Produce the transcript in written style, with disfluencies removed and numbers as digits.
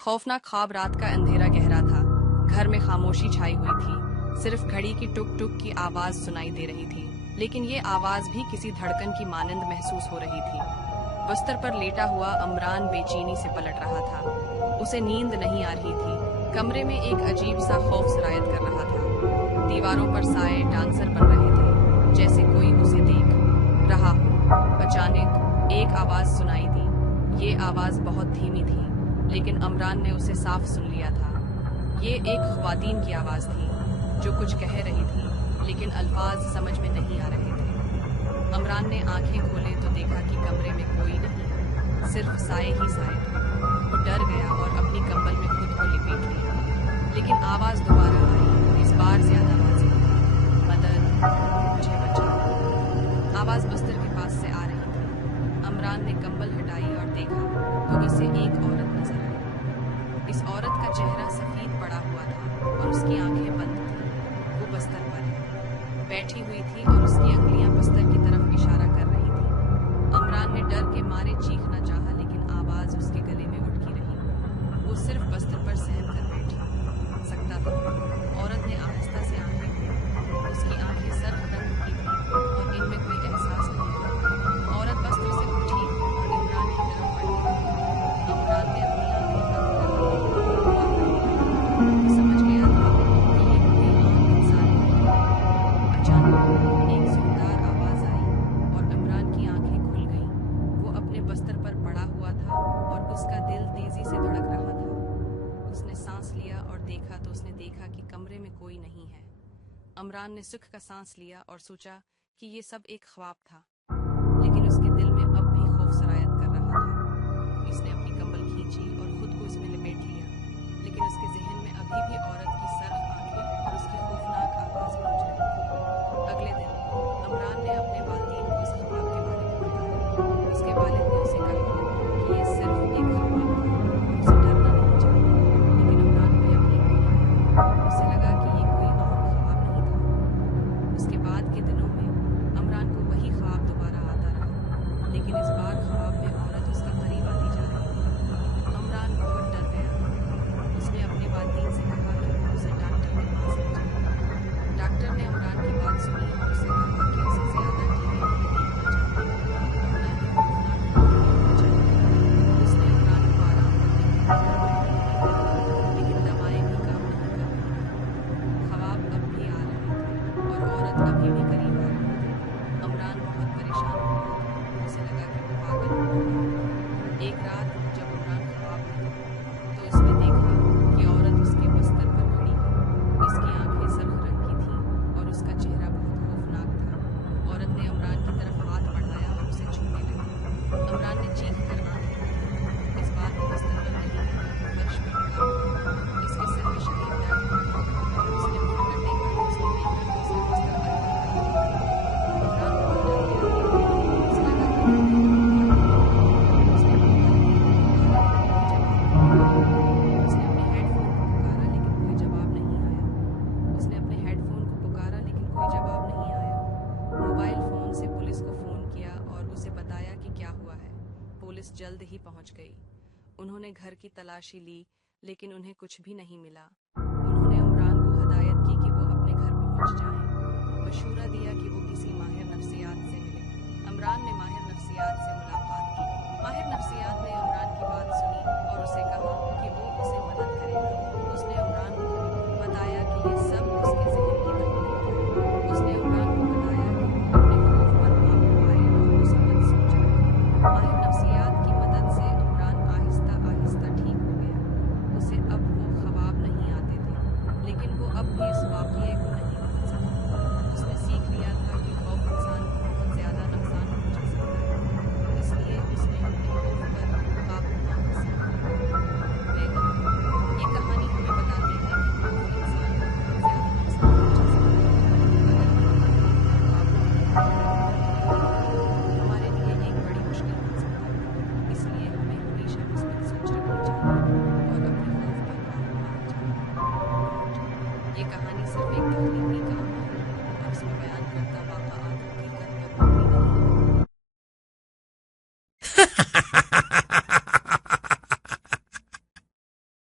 खौफनाक ख्वाब रात का अंधेरा गहरा था। घर में खामोशी छाई हुई थी। सिर्फ घड़ी की टुक टुक की आवाज सुनाई दे रही थी, लेकिन ये आवाज भी किसी धड़कन की मानंद महसूस हो रही थी। बिस्तर पर लेटा हुआ अमरान बेचैनी से पलट रहा था। उसे नींद नहीं आ रही थी। कमरे में एक अजीब सा खौफ सरायत कर रहा था। दीवारों पर साए डांसर बन रहे थे, जैसे कोई उसे देख रहा हो। अचानक एक आवाज सुनाई दी। ये आवाज बहुत धीमी थी, लेकिन अमरान ने उसे साफ सुन लिया था। ये एक ख्वातीन की आवाज थी जो कुछ कह रही थी, लेकिन अल्फाज समझ में नहीं आ रहे थे। अमरान ने आंखें खोले तो देखा कि कमरे में कोई नहीं, सिर्फ साए ही साए थे। वो डर गया और अपनी कंबल में खुद को लिपेट लिया। लेकिन आवाज दोबारा आई, इस बार ज्यादा वाज़ेह, मदद, मुझे बचाओ। आवाज बिस्तर के पास से आ रही थी। अमरान ने कंबल हटाई और देखा तो इसे एक औरत नजर आई। इस औरत का चेहरा सफेद पड़ा हुआ था और उसकी आंखें बंद थी। वो बिस्तर पर बैठी हुई थी और उसकी अंगुलियां बिस्तर की तरफ इशारा कर रही थी। अमरान ने डर के मारे चीखना चाहा, लेकिन आवाज उसके गले में उड़की रही। वो सिर्फ बिस्तर पर सहम कर बैठी सकता था। औरत ने आहिस्ता से आंखें खोली। उसकी आंखें सर्द रंग की थी और इनमें कोई एहसास नहीं था। औरत बिस्तर से उठी और इमरान की तरफ बढ़ती गई। अमरान ने अपनी आंखें बंद कर ली और दुआ करने लगा। वो समझ गया था कि ये कोई आम इंसान नहीं है। अचानक एक जोरदार आवाज आई और इमरान की आंखें खुल गईं। वो अपने बिस्तर पर पड़ा हुआ था और उसका दिल तेजी से धड़क रहा था। उसने सांस लिया और देखा तो उसने देखा कि कमरे में कोई नहीं है। अमरान ने सुख का सांस लिया और सोचा कि ये सब एक ख्वाब था, लेकिन उसके दिल में अब भी खौफ सरायत कर रहा था। इसने अपनी कंबल खींची और खुद को इसमें लपेट लिया, लेकिन उसके जहन में अभी भी औरत की सर्द आंखें और उसकी खौफनाक आवाज गूंज रही थी। अगले दिन अमरान ने अपने वालिदैन को इस ख्वाब के बारे में बताया। उसके वालिद ने उसे कहा कि ये सिर्फ एक ख्वाब था और उसे डरना नहीं चाहिए, लेकिन अमरान को यकीन नहीं आया। उसे लगा कि ये कोई आम ख्वाब नहीं था। उसके बाद के दिनों में अमरान को वही ख्वाब दोबारा आता रहा, लेकिन इस बार ख्वाब में औरत उसके करीब आती जा रही थी। अमरान बहुत डर गया था। उसने अपने वालिदैन से कहा कि वो उसे डॉक्टर के पास ले जाए। डॉक्टर ने अमरान की बात सुनी और उसे कहा कि उसे ज्यादा टीवी नहीं देखना चाहिए और न ही खौफनाक फिल्में देखनी चाहिए। उसने अमरान को आराम करने के लिए दवाएं दी, लेकिन दवाएं भी काम नहीं कर रही थी। ख्वाब अब भी आ रहे थे और औरत अभी भी करीब आ रही थी। अमरान बहुत परेशान हो गया था। उसे लगा कि वो पागल हो रहा है। एक रात जब अमरान ख्वाब में था तो उसने देखा कि औरत उसके बिस्तर पर खड़ी है। इसकी आंखें सरख रंग की थीं और उसका चेहरा बहुत खौफनाक था। औरत ने अमरान की तरफ हाथ बढ़ाया और उसे छूने लगी। अमरान ने चीख कर आंखें खोली। इस बार वो बिस्तर पर नहीं था, फर्श पर पड़ा हुआ। इसके सिर में शदीद दर्द हो रहा था। उसने उठकर देखा तो उसने देखा कि उसका बिस्तर अलग पड़ा हुआ था। अमरान बहुत डर गया था। उसे लगा कि ये कोई आम ख्वाब नहीं है। उसने अपने वालिदैन को पुकारा, लेकिन कोई जवाब नहीं आया। उसने अपने हेडफोन को पुकारा, लेकिन कोई जवाब नहीं आया। उसने अपने हेडफोन को पुकारा, लेकिन कोई जवाब नहीं आया। मोबाइल फोन से पुलिस को फोन किया और उसे बताया कि क्या हुआ है। पुलिस जल्द ही पहुंच गई। उन्होंने घर की तलाशी ली, लेकिन उन्हें कुछ भी नहीं मिला। उन्होंने अमरान को हदायत की कि वो अपने घर पहुंच जाएं। मशूरा दिया कि वो किसी माहिर नफ्सियात से मिले। अमरान ने माहिर